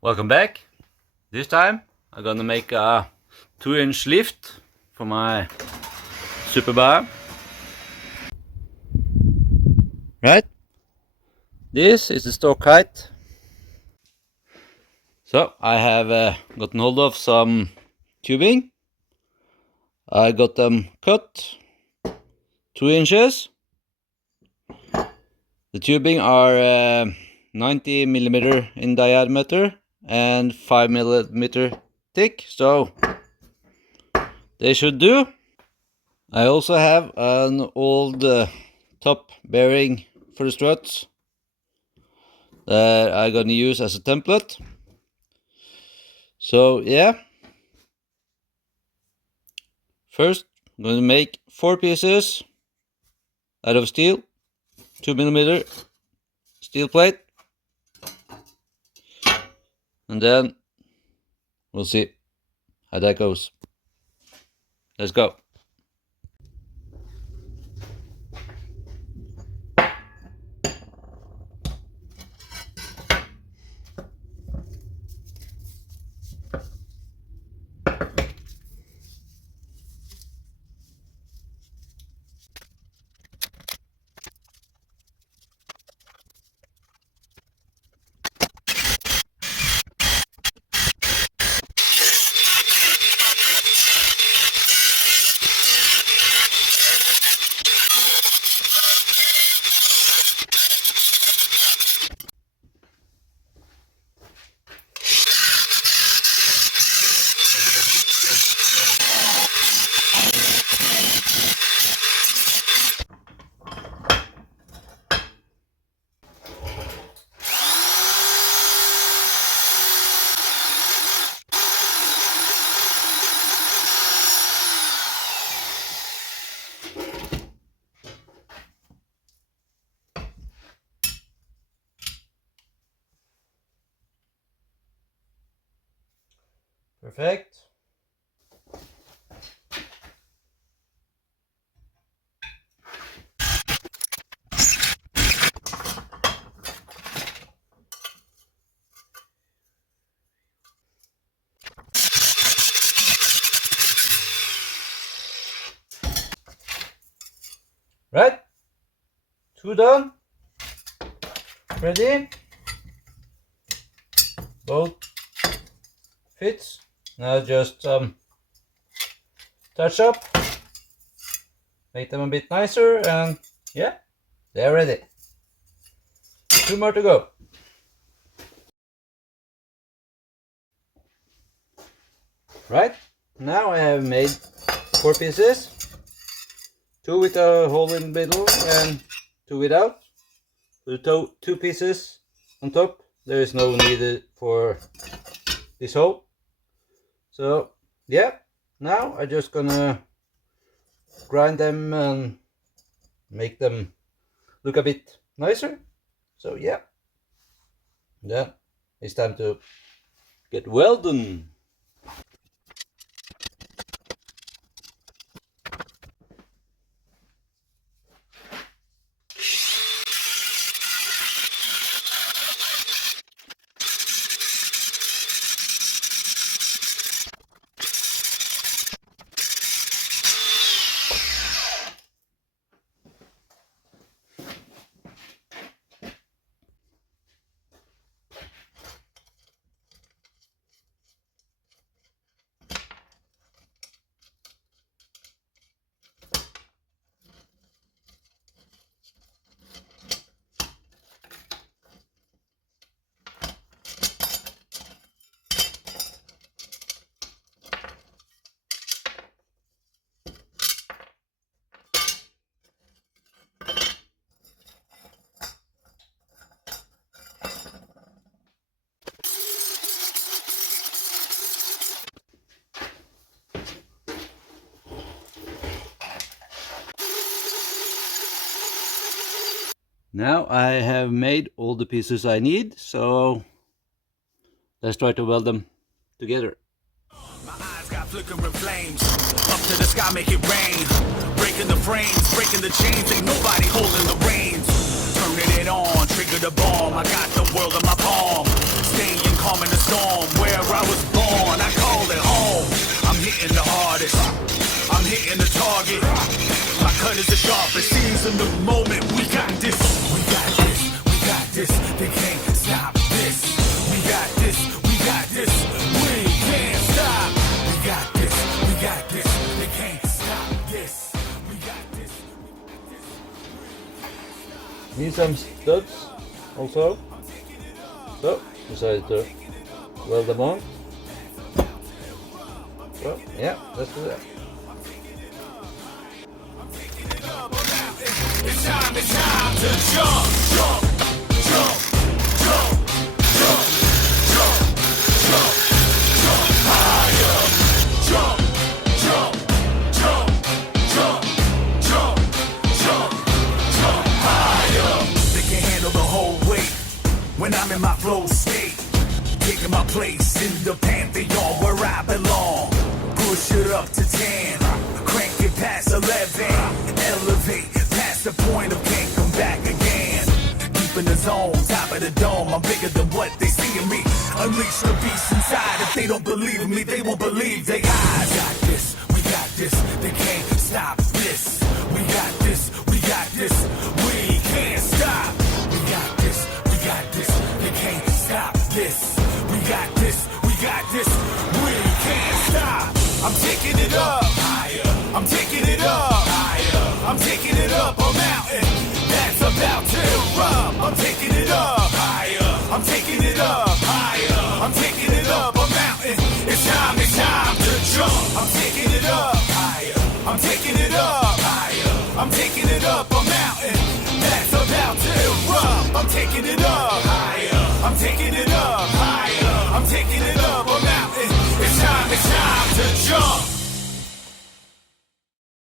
Welcome back. This time I'm gonna make a 2-inch lift for my super bar. Right? This is the stock height. So I have gotten hold of some tubing. I got them cut 2 inches. The tubing are 90 millimeter in diameter and 5 millimeter thick, so they should do. I also have an old top bearing for the struts that I'm gonna use as a template. So yeah, first I'm gonna make 4 pieces out of steel, 2 millimeter steel plate, and then we'll see how that goes. Let's go. Perfect. Right? 2 done. Ready? Both fits. Now just touch up, make them a bit nicer, and yeah, they're ready. 2 more to go. Right, now I have made 4 pieces, 2 with a hole in the middle and 2 without. The 2 pieces on top, there is no need for this hole. So yeah, now I'm just gonna grind them and make them look a bit nicer. So yeah, then it's time to get welding. Now I have made all the pieces I need, so let's try to weld them together. My eyes got flickering flames. Up to the sky, make it rain. Breaking the frames, breaking the chains. Ain't nobody holding the reins. Turning it on, trigger the bomb. I got the world in my palm, staying calm in the storm. Where I was born, I call it home. I'm hitting the hardest, I'm hitting the target. My cut is the sharpest, seize in the moment. We got this, we got this, we got this. They can't stop this. We got this, we got this. We can't stop. We got this, we got this. They can't stop this. We got this, we got this. Need some studs also. So, decided to weld them on. So, yeah, let's do that. It's time to jump, jump, jump, jump, jump, jump, jump, jump higher. Jump, jump, jump, jump, jump, jump, jump higher. They can handle the whole weight when I'm in my flow state. Taking my place in the pantheon where I belong. Push it up to 10, crank it past 11, elevate past the point of can't come back again. Deep in the zone, top of the dome, I'm bigger than what they see in me. Unleash the beast inside. If they don't believe in me, they won't believe their eyes. Got this, we got this, they can't stop this. We got this, we got this, we can't stop. We got this, we got this, they can't stop this. We got this, we got this, we can't stop. I'm taking it up higher. I'm taking it up higher. I'm taking it up a mountain that's about to erupt. I'm taking it up higher. I'm taking it up higher. I'm taking it up a mountain. It's time to jump. I'm taking it up higher. I'm taking it up higher. I'm taking it up a mountain that's about to erupt. I'm taking it up higher. I'm taking it up higher. I'm taking it up a mountain. It's time to jump.